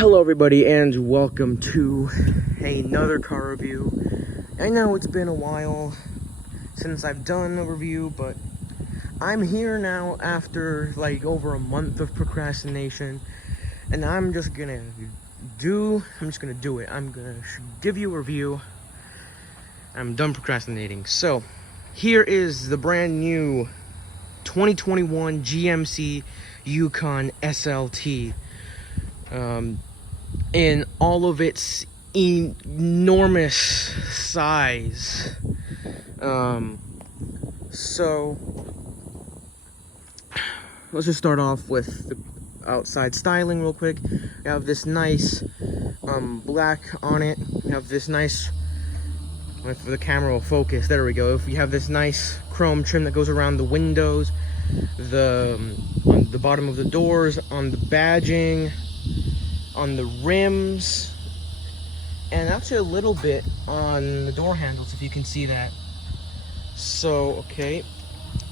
Hello everybody and welcome to another car review. I know it's been a while since I've done a review, but I'm here now after like over a month of procrastination, and I'm just gonna do it. I'm gonna give you a review. I'm done procrastinating. So here is the brand new 2021 GMC Yukon SLT. In all of its enormous size. So let's just start off with the outside styling real quick. You have this nice black on it. You have this nice, if the camera will focus, there we go. If you have this nice chrome trim that goes around the windows, on the bottom of the doors, on the badging, on the rims, and actually a little bit on the door handles, if you can see that. So okay,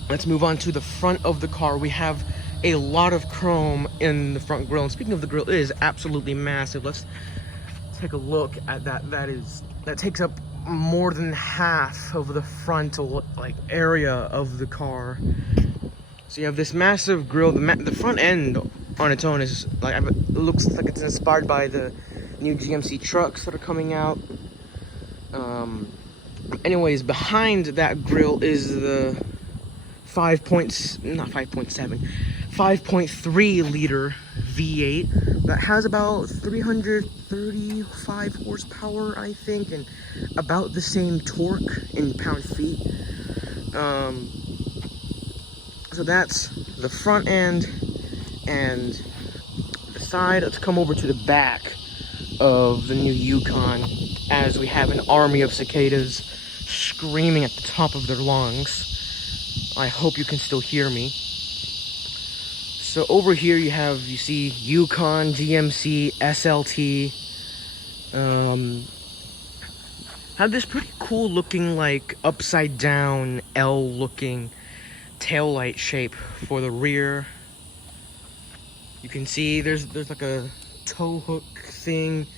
let's move on to the front of the car. We have a lot of chrome in the front grille, and speaking of the grille, it is absolutely massive. Let's take a look at that. That takes up more than half of the frontal area of the car. So you have this massive grille. The front end on its own is it looks like it's inspired by the new GMC trucks that are coming out. Anyways, behind that grille is the 5.3 liter V8 that has about 335 horsepower, I think, and about the same torque in pound-feet. So that's the front end and the side. Let's come over to the back of the new Yukon, as we have an army of cicadas screaming at the top of their lungs. I hope you can still hear me. So over here you see Yukon GMC SLT. Have this pretty cool looking upside down L looking taillight shape for the rear. You can see there's like a tow hook thing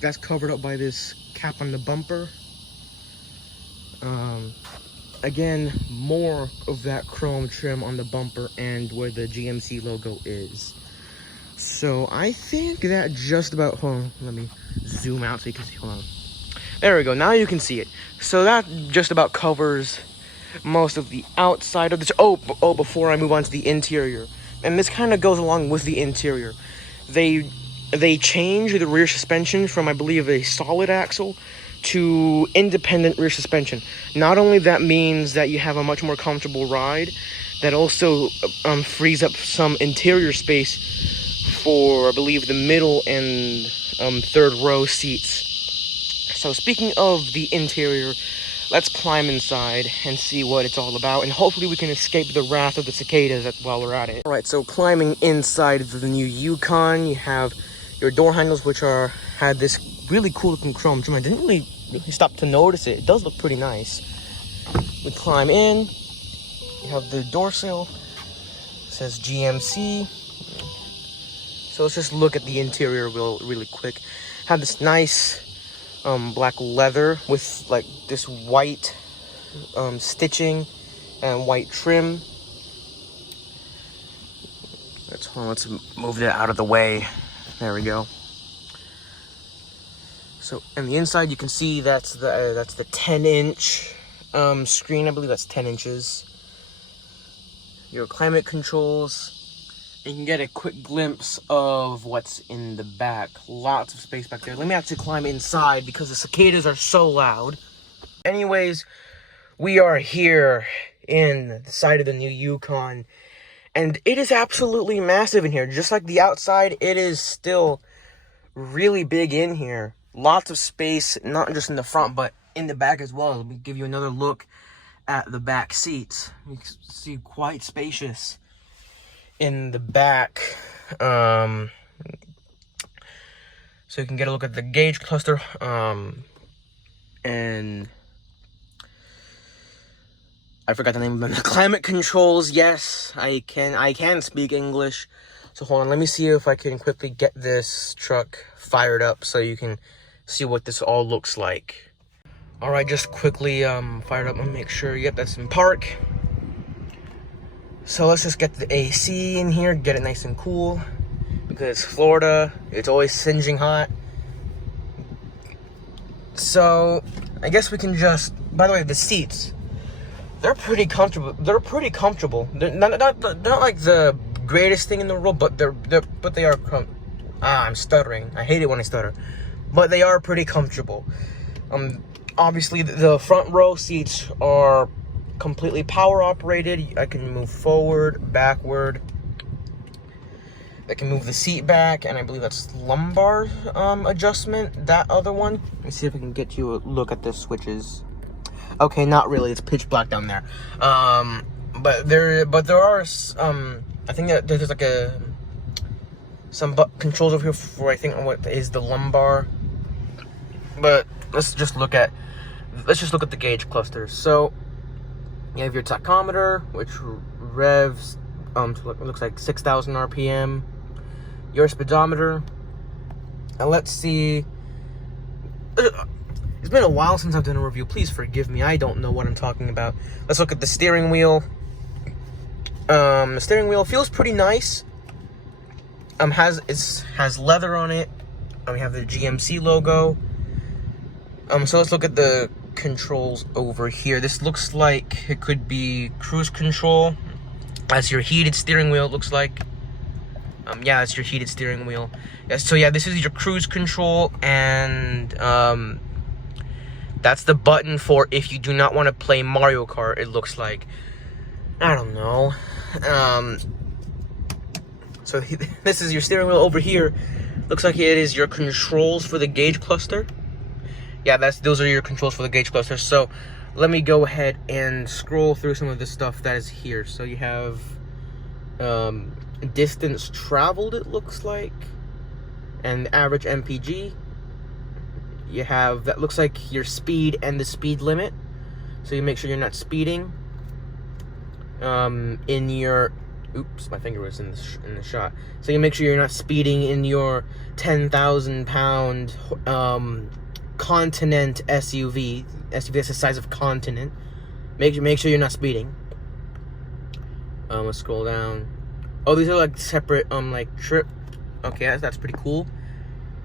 that's covered up by this cap on the bumper. Again, more of that chrome trim on the bumper and where the GMC logo is. So I think that just about, hold on, let me zoom out so you can see. Hold on, there we go, now you can see it. So that just about covers most of the outside of this. Before I move on to the interior, and this kind of goes along with the interior, they changed the rear suspension from, I believe, a solid axle to independent rear suspension. Not only that means that you have a much more comfortable ride, that also frees up some interior space for, I believe, the middle and third row seats. So speaking of the interior, let's climb inside and see what it's all about, and hopefully we can escape the wrath of the cicadas while we're at it. Alright, so climbing inside of the new Yukon, you have your door handles, which had this really cool looking chrome trim. I didn't really stop to notice it. It does look pretty nice. We climb in, you have the door sill, it says GMC. So let's just look at the interior really quick. Have this nice black leather with this white stitching and white trim. Let's move that out of the way. There we go. So on the inside, you can see that's the 10-inch screen. I believe that's 10 inches. Your climate controls. You can get a quick glimpse of what's in the back. Lots of space back there. Let me actually climb inside because the cicadas are so loud. Anyways, we are here in the side of the new Yukon, and it is absolutely massive in here. Just like the outside, it is still really big in here. Lots of space, not just in the front, but in the back as well. Let me give you another look at the back seats. You can see quite spacious in the back. So you can get a look at the gauge cluster, and I forgot the name of them. The climate controls. Yes, I can speak English, So hold on, let me see if I can quickly get this truck fired up so you can see what this all looks like. All right, just quickly fired up and make sure, yep, that's in park. So let's just get the AC in here, get it nice and cool, because Florida, it's always singeing hot. So I guess we can just, by the way, the seats, they're pretty comfortable. They're not like the greatest thing in the world, but they are I'm stuttering. I hate it when I stutter. But they are pretty comfortable. Obviously the front row seats are completely power operated. I can move forward, backward. I can move the seat back, and I believe that's lumbar adjustment, that other one. Let me see if I can get you a look at the switches. Okay, not really, it's pitch black down there. But there are I think that there's like some controls over here for, I think, what is the lumbar. But let's just look at the gauge clusters. So you have your tachometer, which revs looks like 6,000 RPM. Your speedometer, and let's see. It's been a while since I've done a review. Please forgive me. I don't know what I'm talking about. Let's look at the steering wheel. The steering wheel feels pretty nice. Has leather on it. We have the GMC logo. So let's look at the controls over here. This looks like it could be cruise control. That's your heated steering wheel, it looks like. Yeah, that's your heated steering wheel. Yeah, so yeah, this is your cruise control, and that's the button for if you do not want to play Mario Kart, it looks like. I don't know. So this is your steering wheel. Over here, looks like it is your controls for the gauge cluster. Yeah, those are your controls for the gauge cluster. So let me go ahead and scroll through some of the stuff that is here. So you have distance traveled, it looks like, and average MPG. You have, that looks like your speed and the speed limit, so you make sure you're not speeding. In your, oops, my finger was in the shot. So you make sure you're not speeding in your 10,000 pound Continent SUV that's the size of continent. Make sure you're not speeding. Let's scroll down. Oh, these are like separate like trip. Okay, that's pretty cool.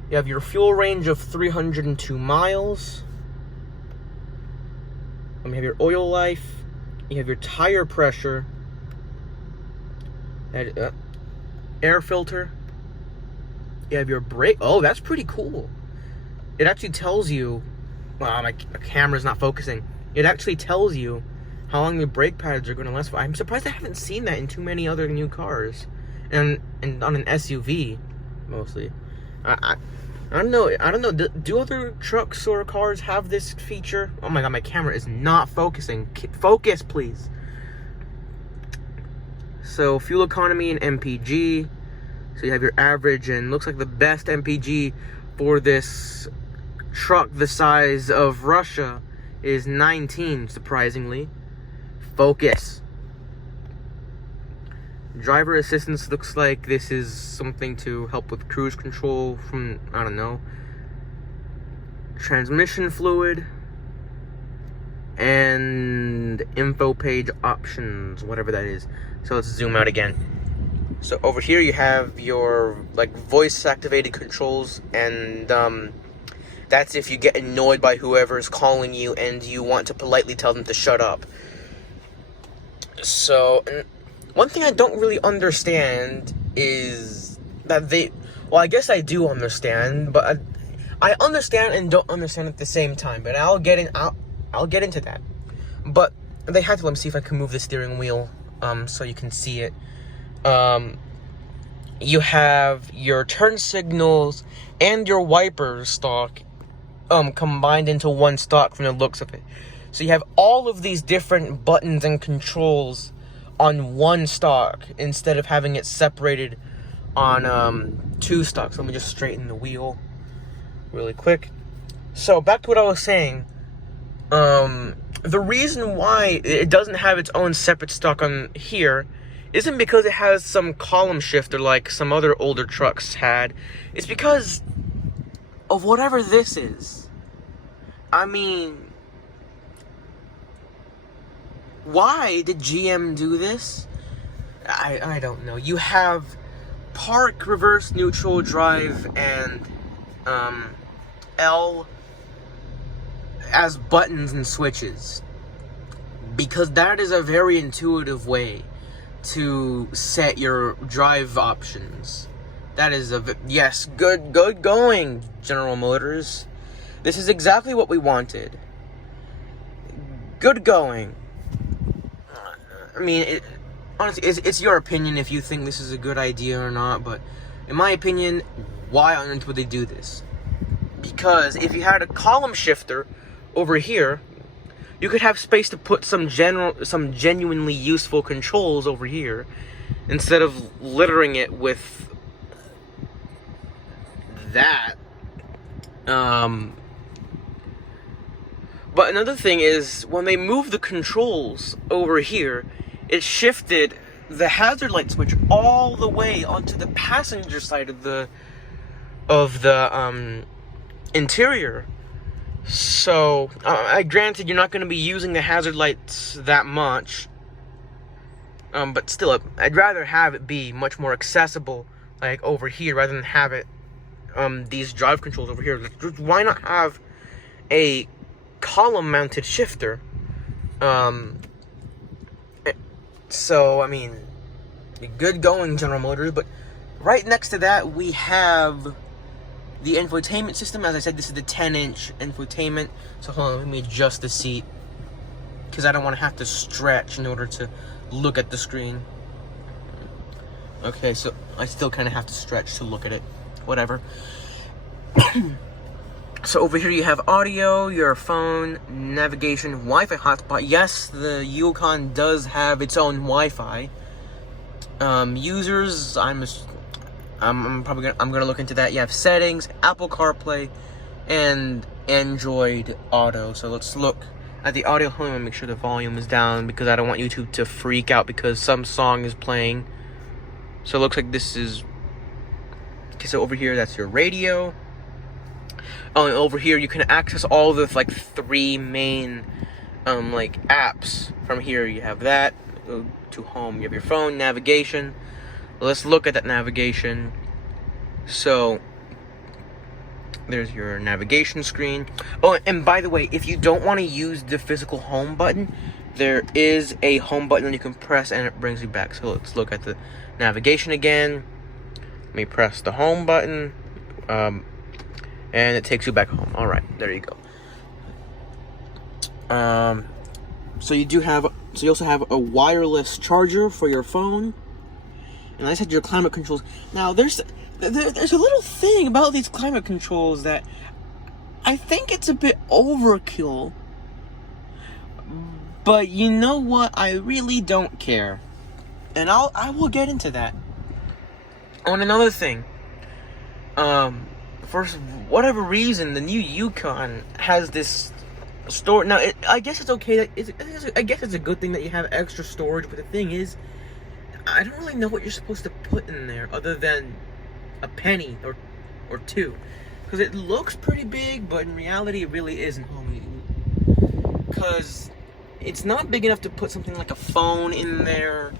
You have your fuel range of 302 miles. You have your oil life. You have your tire pressure. Air filter. You have your brake. Oh, that's pretty cool. It actually tells you. Well, my camera's not focusing. It actually tells you how long the brake pads are going to last for. I'm surprised I haven't seen that in too many other new cars, and on an SUV, mostly. I don't know. Do other trucks or cars have this feature? Oh my god, my camera is not focusing. Focus, please. So fuel economy and MPG. So you have your average, and looks like the best MPG for this truck the size of Russia is 19, surprisingly. Focus. Driver assistance, looks like this is something to help with cruise control from, I don't know, transmission fluid, and info page options, whatever that is. So let's zoom out again. So over here you have your like voice activated controls, and that's if you get annoyed by whoever is calling you and you want to politely tell them to shut up. So, and one thing I don't really understand is that well, I guess I do understand, but I understand and don't understand at the same time. But I'll get into that. But they had to, let me see if I can move the steering wheel, so you can see it. You have your turn signals and your wipers stock, combined into one stock from the looks of it. So you have all of these different buttons and controls on one stock instead of having it separated on two stocks. Let me just straighten the wheel really quick. So back to what I was saying. The reason why it doesn't have its own separate stock on here isn't because it has some column shifter like some other older trucks had. It's because of whatever this is. I mean, why did GM do this? I don't know. You have park, reverse, neutral, drive, and L as buttons and switches, because that is a very intuitive way to set your drive options. That is yes, good going, General Motors. This is exactly what we wanted. Good going. I mean, honestly, it's your opinion if you think this is a good idea or not, but in my opinion, why on earth would they do this? Because if you had a column shifter over here, you could have space to put some genuinely useful controls over here, instead of littering it with that. But another thing is, when they moved the controls over here, it shifted the hazard light switch all the way onto the passenger side of the interior. So, granted, you're not going to be using the hazard lights that much, but still, I'd rather have it be much more accessible, like over here, rather than have it, these drive controls over here. Why not have a column-mounted shifter? So, I mean, good going, General Motors, but right next to that, we have the infotainment system. As I said, this is the 10-inch infotainment. So hold on, let me adjust the seat, because I don't want to have to stretch in order to look at the screen. Okay, so I still kind of have to stretch to look at it. Whatever. So over here you have audio, your phone, navigation, Wi-Fi hotspot. Yes, the Yukon does have its own Wi-Fi. Users, I'm gonna look into that. You have settings, Apple CarPlay, and Android Auto. So let's look at the audio. Hold on, and make sure the volume is down, because I don't want YouTube to freak out because some song is playing. So it looks like this is okay. So over here, that's your radio. Oh, and over here you can access all the like 3 main like apps from here. You have that. Go to home. You have your phone, navigation. Let's look at that navigation. So there's your navigation screen. Oh, and by the way, if you don't want to use the physical home button, there is a home button that you can press and it brings you back. So let's look at the navigation again. Let me press the home button, and it takes you back home. All right, there you go. So you also have a wireless charger for your phone. And I said your climate controls. Now, there's a little thing about these climate controls that I think it's a bit overkill. But you know what? I really don't care. And I will get into that. On another thing. For whatever reason, the new Yukon has this store. Now, I guess it's okay. I guess it's a good thing that you have extra storage. But the thing is, I don't really know what you're supposed to put in there other than a penny or two, because it looks pretty big, but in reality, it really isn't. Because it's not big enough to put something like a phone in there.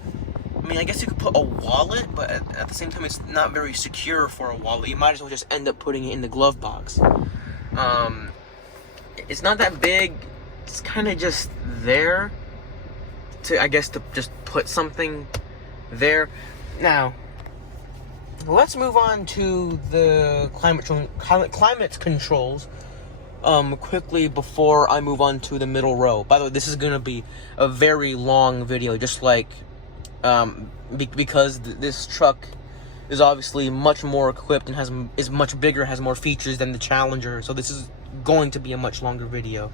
I mean, I guess you could put a wallet, but at the same time, it's not very secure for a wallet. You might as well just end up putting it in the glove box. It's not that big. It's kind of just there to just put something there. Now, let's move on to the climate controls quickly before I move on to the middle row. By the way, this is going to be a very long video, just like because this truck is obviously much more equipped and is much bigger, has more features than the Challenger. So this is going to be a much longer video.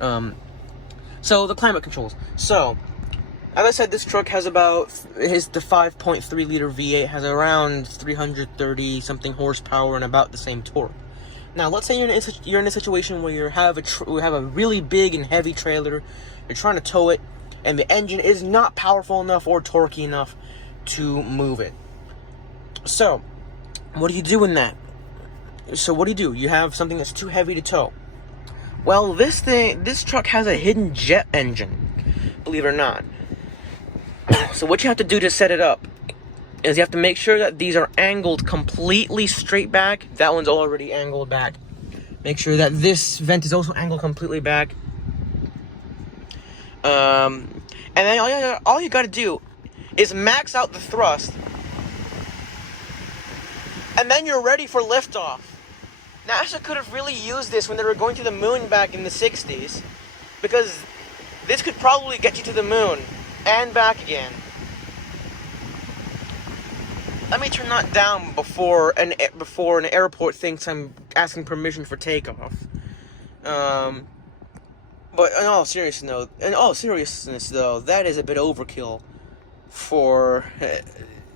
So the climate controls. So, as I said, this truck has the 5.3 liter V8 has around 330 something horsepower and about the same torque. Now, let's say you're in a situation where you have a really big and heavy trailer. You're trying to tow it. and the engine is not powerful enough or torquey enough to move it. So, what do you do in that? So what do? You have something that's too heavy to tow. Well, this truck has a hidden jet engine, believe it or not. So what you have to do to set it up is you have to make sure that these are angled completely straight back. That one's already angled back. Make sure that this vent is also angled completely back. And then all you got to do is max out the thrust, and then you're ready for liftoff. NASA could have really used this when they were going to the moon back in the 60s, because this could probably get you to the moon and back again. Let me turn that down before an airport thinks I'm asking permission for takeoff. But in all seriousness though, that is a bit overkill for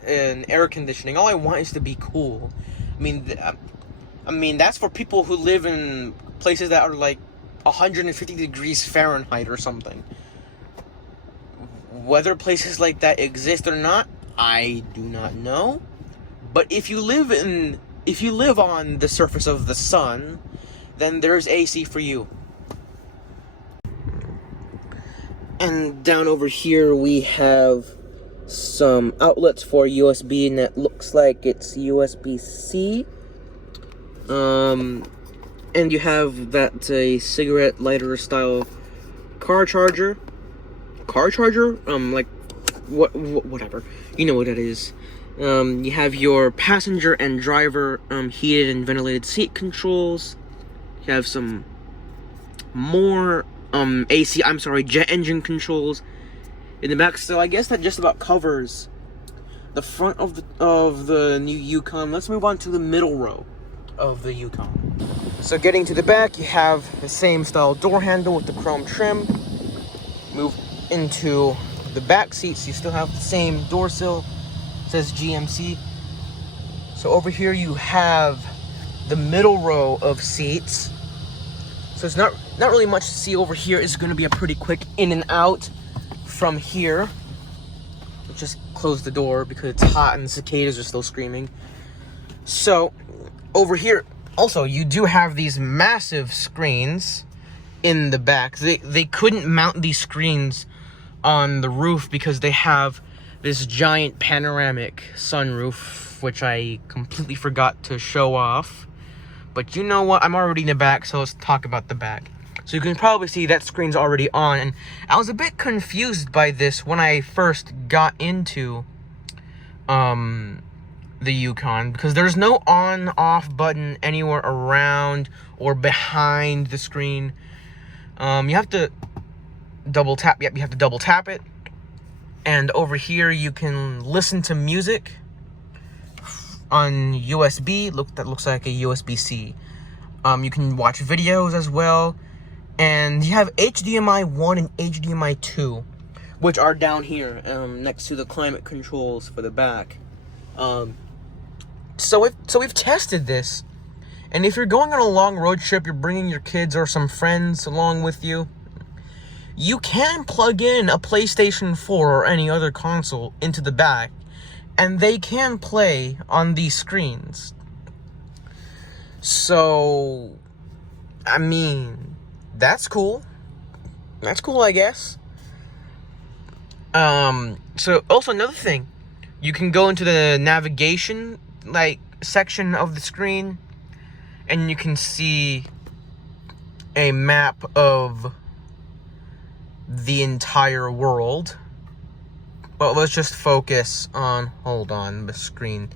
an air conditioning. All I want is to be cool. I mean, that's for people who live in places that are like 150 degrees Fahrenheit or something. Whether places like that exist or not, I do not know. But if you live on the surface of the sun, then there's AC for you. And down over here we have some outlets for USB, and it looks like it's USB-C. And you have that a cigarette lighter style car charger. Like whatever. You know what it is. You have your passenger and driver heated and ventilated seat controls. You have some more jet engine controls in the back. So I guess that just about covers the front of the new Yukon. Let's move on to the middle row of the Yukon. So getting to the back, you have the same style door handle with the chrome trim. Move into the back seats, you still have the same door sill. It says GMC. So over here you have the middle row of seats. So it's not really much to see over here. It's going to be a pretty quick in and out from here. Just close the door because it's hot and the cicadas are still screaming. So over here, also, you do have these massive screens in the back. They couldn't mount these screens on the roof because they have this giant panoramic sunroof, which I completely forgot to show off. But you know what? I'm already in the back, so let's talk about the back. So you can probably see that screen's already on, and I was a bit confused by this when I first got into the Yukon, because there's no on-off button anywhere around or behind the screen. You have to double tap. Yep, you have to double tap it. And over here, you can listen to music on USB. That looks like a USB-C. You can watch videos as well. And you have HDMI 1 and HDMI 2, which are down here next to the climate controls for the back. So we've tested this, and if you're going on a long road trip, you're bringing your kids or some friends along with you, you can plug in a PlayStation 4 or any other console into the back, and they can play on these screens. So, I mean, that's cool. That's cool, I guess. So also another thing, you can go into the navigation section of the screen, and you can see a map of the entire world. But let's just focus on, hold on, the screen.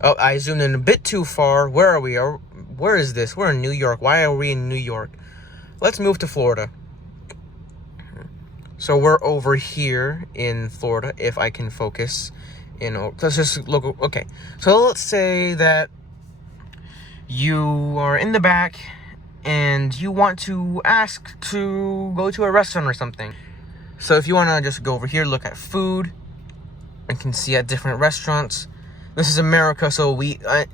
Oh, I zoomed in a bit too far. Where are we? Where is this? We're in New York. Why are we in New York? Let's move to Florida. So we're over here in Florida, if I can focus. Let's just look. Okay, so let's say that you are in the back and you want to ask to go to a restaurant or something. So if you want to just go over here, look at food, you can see at different restaurants. This is America, so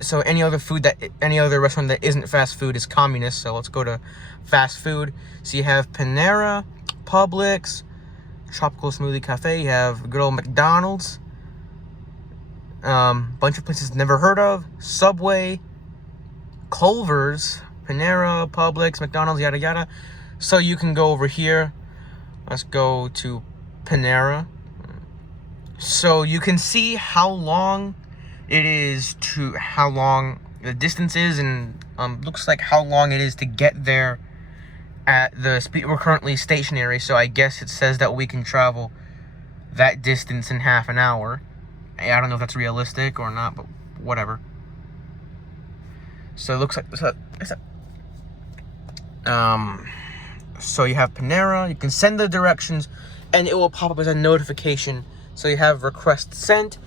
so any other restaurant that isn't fast food is communist. So let's go to fast food. So you have Panera, Publix, Tropical Smoothie Cafe. You have good old McDonald's. Bunch of places never heard of. Subway, Culver's, Panera, Publix, McDonald's, yada yada. So you can go over here. Let's go to Panera. So you can see how long it is to how long the distance is, and looks like how long it is to get there at the speed. We're currently stationary, so I guess it says that we can travel that distance in half an hour. I don't know if that's realistic or not, but whatever. So it looks like so you have Panera. You can send the directions, and it will pop up as a notification. So you have request sent,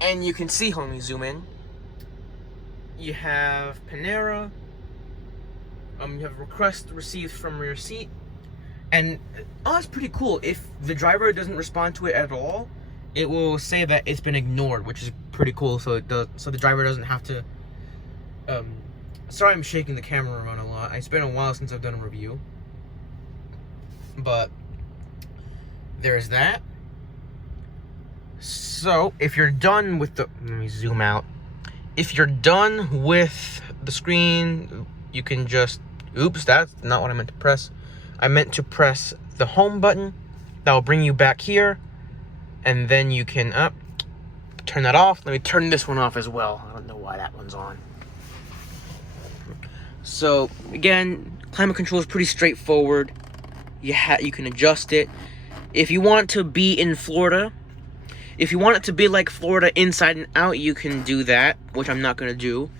and you can see. Let me zoom in. You have Panera. You have request received from your seat, and that's pretty cool. If the driver doesn't respond to it at all, it will say that it's been ignored, which is pretty cool. So the driver doesn't have to. Sorry, I'm shaking the camera around a lot. It's been a while since I've done a review, but there's that. So if you're done with the, let me zoom out. If you're done with the screen, you can just, oops, that's not what I meant to press. I meant to press the home button. That will bring you back here, and then you can turn that off. Let me turn this one off as well. I don't know why that one's on. So again, climate control is pretty straightforward. You can adjust it. If you want to be in Florida, if you want it to be like Florida inside and out, you can do that, which I'm not going to do.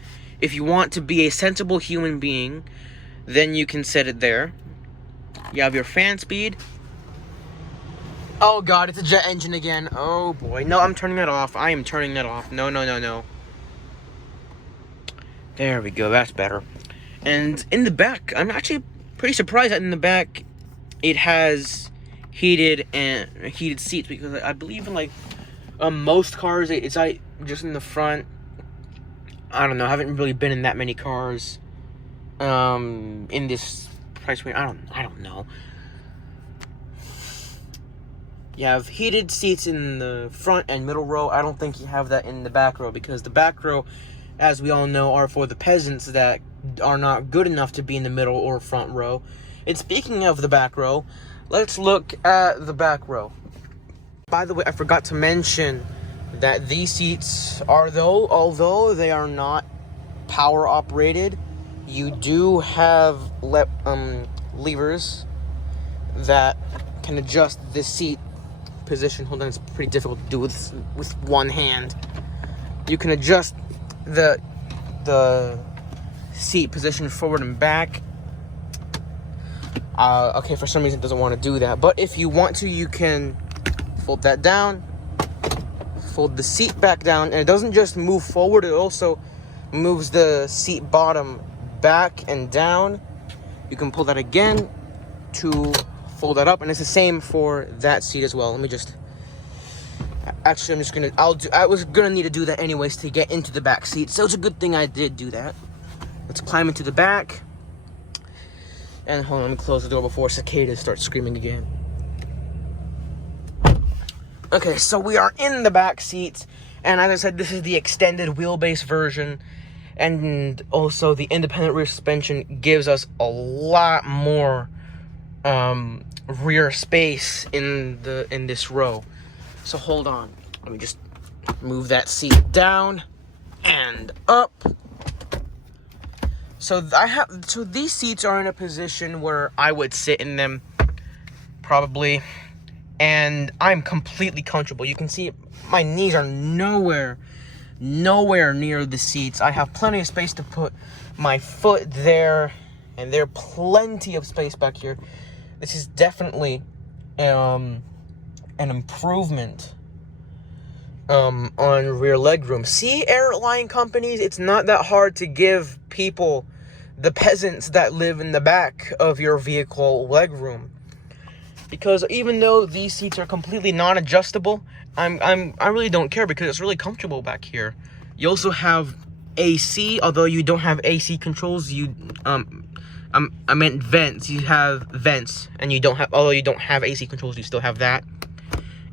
If you want to be a sensible human being, then you can set it there. You have your fan speed. Oh god, it's a jet engine again. Oh boy. No, I'm turning that off. I am turning that off. No, no, no, no. There we go. That's better. And in the back, I'm actually pretty surprised that in the back it has heated seats, because I believe in like most cars it's like just in the front. I don't know. I haven't really been in that many cars in this price range. I don't know. You have heated seats in the front and middle row. I don't think you have that in the back row, because the back row, as we all know, are for the peasants that are not good enough to be in the middle or front row. And speaking of the back row, let's look at the back row. By the way, I forgot to mention that these seats are, although they are not power operated, you do have levers that can adjust the seat position. Hold on, it's pretty difficult to do with one hand. You can adjust the seat position forward and back. Okay, for some reason it doesn't want to do that, but if you want to, you can fold that down, fold the seat back down, and it doesn't just move forward, it also moves the seat bottom back and down. You can pull that again to fold that up, and it's the same for that seat as well. Let me just, actually, I was gonna need to do that anyways to get into the back seat, so it's a good thing I did do that. Let's climb into the back. And hold on, let me close the door before cicadas start screaming again. Okay, so we are in the back seats, and as I said, this is the extended wheelbase version, and also the independent rear suspension gives us a lot more rear space in this row. So hold on, let me just move that seat down and up. So these seats are in a position where I would sit in them, probably, and I'm completely comfortable. You can see my knees are nowhere near the seats. I have plenty of space to put my foot there, and there's plenty of space back here. This is definitely an improvement on rear legroom. See, airline companies, it's not that hard to give people, the peasants that live in the back of your vehicle, legroom. Because even though these seats are completely non-adjustable, I really don't care, because it's really comfortable back here. You also have AC, although you don't have AC controls. I meant vents. You have vents, and you don't have, although you don't have AC controls, you still have that.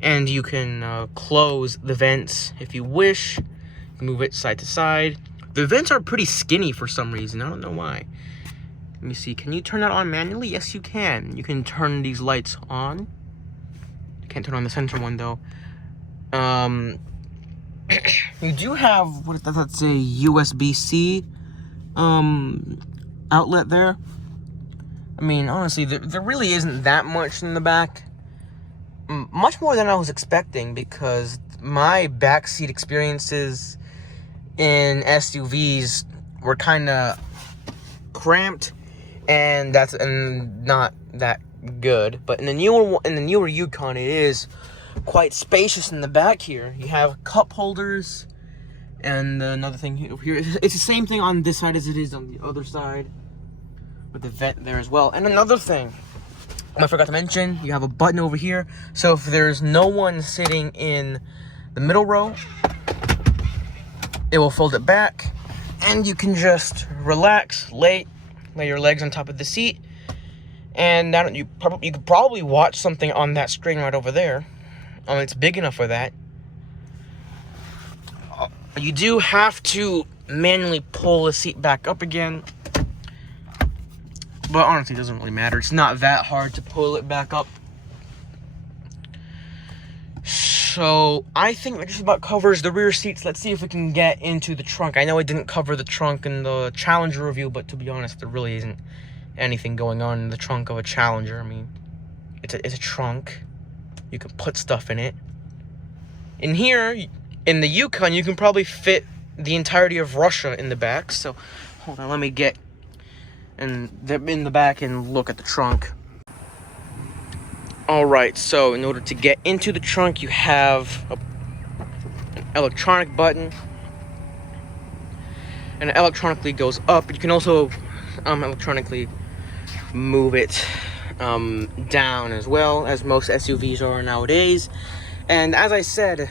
And you can close the vents if you wish. Move it side to side. The vents are pretty skinny for some reason. I don't know why. Let me see. Can you turn that on manually? Yes, you can. You can turn these lights on. You can't turn on the center one though. You do have, what that's a USB-C outlet there. I mean, honestly, there really isn't that much in the back. Much more than I was expecting, because my backseat experiences in SUVs were kind of cramped, and that's not that good. But in the newer Yukon, it is quite spacious in the back here. You have cup holders, and another thing over here. It's the same thing on this side as it is on the other side, with the vent there as well. And another thing I forgot to mention, you have a button over here. So if there's no one sitting in the middle row, it will fold it back, and you can just relax, lay your legs on top of the seat, and now you could probably watch something on that screen right over there. It's big enough for that. You do have to manually pull the seat back up again, but honestly, it doesn't really matter. It's not that hard to pull it back up. So I think that just about covers the rear seats. Let's see if we can get into the trunk. I know I didn't cover the trunk in the Challenger review, but to be honest, there really isn't anything going on in the trunk of a Challenger. I mean, it's a trunk. You can put stuff in it. In here, in the Yukon, you can probably fit the entirety of Russia in the back. So hold on, let me get in the back and look at the trunk. Alright, so in order to get into the trunk, you have an electronic button, and it electronically goes up. You can also electronically move it down as well, as most SUVs are nowadays. And as I said,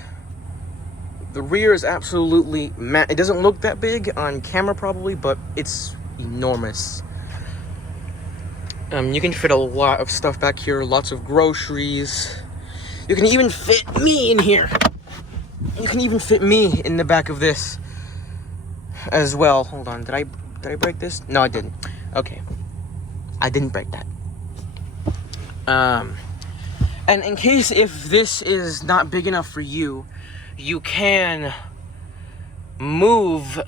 the rear is absolutely it doesn't look that big on camera probably, but it's enormous. You can fit a lot of stuff back here, lots of groceries. You can even fit me in here. You can even fit me in the back of this as well. Hold on, did I break this? No, I didn't. Okay, I didn't break that. And in case if this is not big enough for you, you can move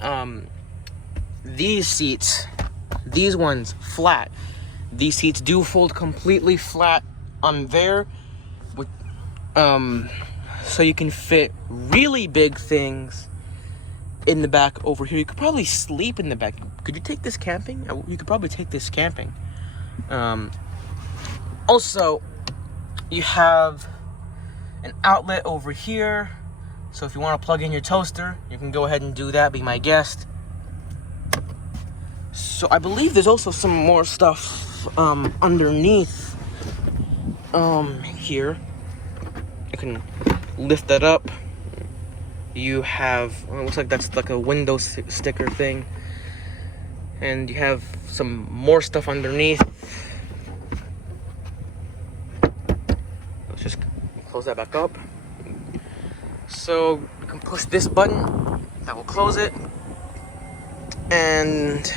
these seats, these ones, flat. These seats do fold completely flat on there, with, so you can fit really big things in the back over here. You could probably sleep in the back. Could you take this camping? You could probably take this camping. Also, you have an outlet over here, so if you want to plug in your toaster, you can go ahead and do that. Be my guest. So I believe there's also some more stuff underneath here. I can lift that up. You have, well, it looks like that's like a window sticker thing, and you have some more stuff underneath. Let's just close that back up. So you can push this button, that will close it, and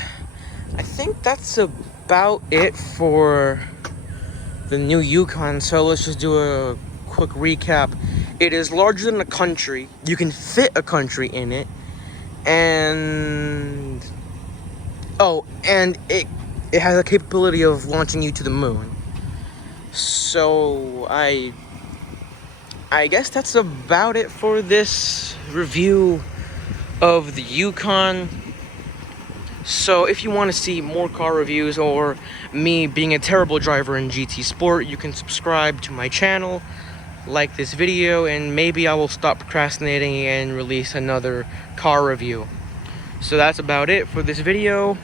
I think that's about it for the new Yukon. So let's just do a quick recap. It is larger than a country. You can fit a country in it, and it has a capability of launching you to the moon. So I guess that's about it for this review of the Yukon. So if you want to see more car reviews or me being a terrible driver in GT Sport, you can subscribe to my channel, like this video, and maybe I will stop procrastinating and release another car review. So that's about it for this video.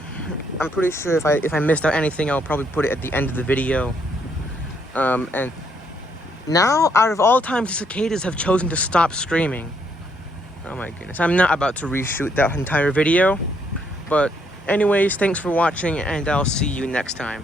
I'm pretty sure if I missed out anything, I'll probably put it at the end of the video. And now, out of all time, the cicadas have chosen to stop screaming. Oh my goodness, I'm not about to reshoot that entire video, but Anyways, thanks for watching, and I'll see you next time.